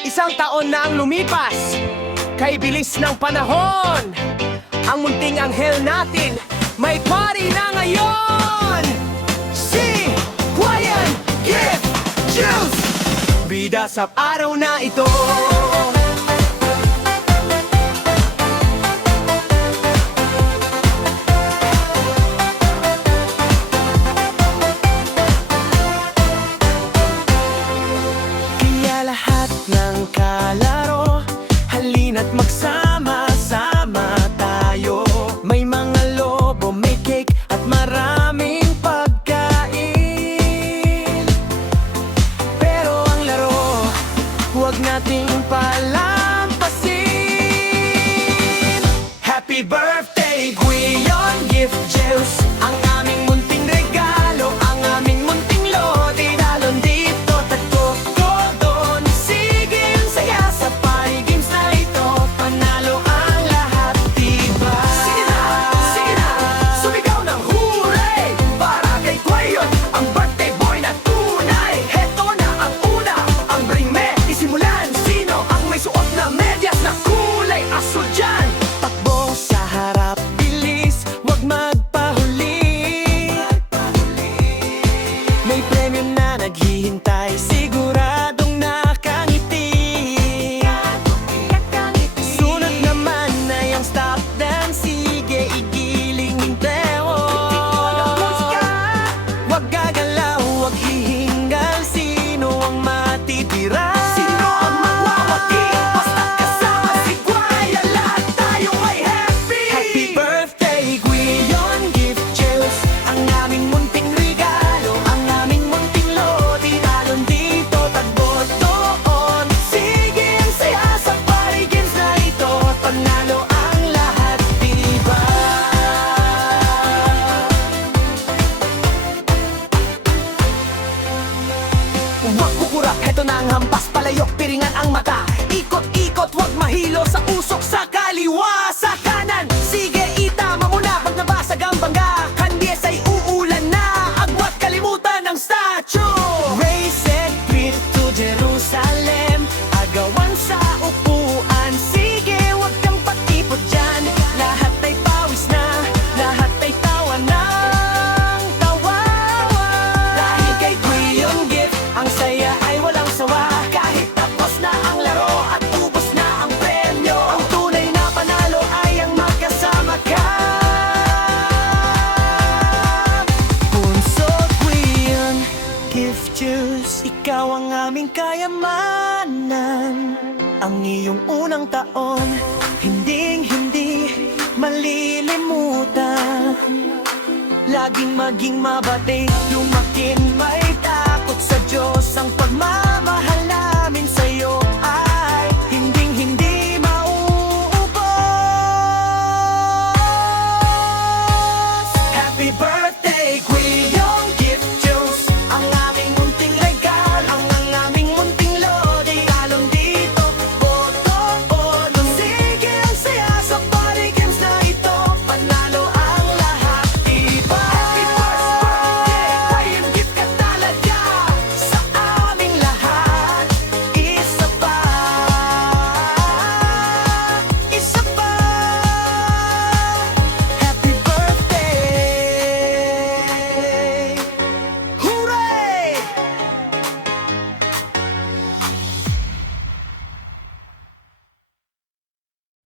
Isang taon na ang lumipas, kay bilis ng panahon. Ang munting anghel natin, may party na ngayon. Si Hawaiian Gift Juice, bida sa araw na ito. Kalaro, halina't magsama-sama tayo. May mga lobo, may cake at maraming pagkain. Pero ang laro, huwag nating palampasin. Happy birthday, Hawaiian Gift Juice. Ang aming munting regalo, ang aming munting lote. Dalon dito, tagpo ko doon. Naghihintay, siguradong nakangiti. Sunod naman ay ang stop dance. Sige, igiling yung tewo. Huwag gagalaw, huwag hihingal. Sino ang matitira? Sino ang magwawagi? Basta kasama si Hawaiian, lahat tayo ay happy. Happy birthday, Hawaiian Gift Juice. Ang aming munting regalo, ang aming munting huwag kukurap, heto na ang hampas. Palayok, piringan ang mata. Ikot-ikot, huwag mahilo sa usok. Sa kaliwa, sa kanan. Sige, itama mo na. Pag nabasag ang bangga, kandies ay uulan na. Agwat kalimutan ang statue. Raise it, greet to Jerusalem. Agawan sa upuan. Sige, huwag kang patipot dyan. Lahat ay pawis na, lahat ay tawa ng tawa. Dahil kay Hawaiian Gift, ang saya ay walang sawa. Kahit tapos na ang laro at ubos na ang premyo, ang tunay na panalo ay ang magkasama ka. Punsod Hawaiian Gift Juice, ikaw ang aming kayamanan. Ang iyong unang taon, hinding-hindi malilimutan. Laging maging mabati, lumaking may takot sa Diyos ang pagmamahal.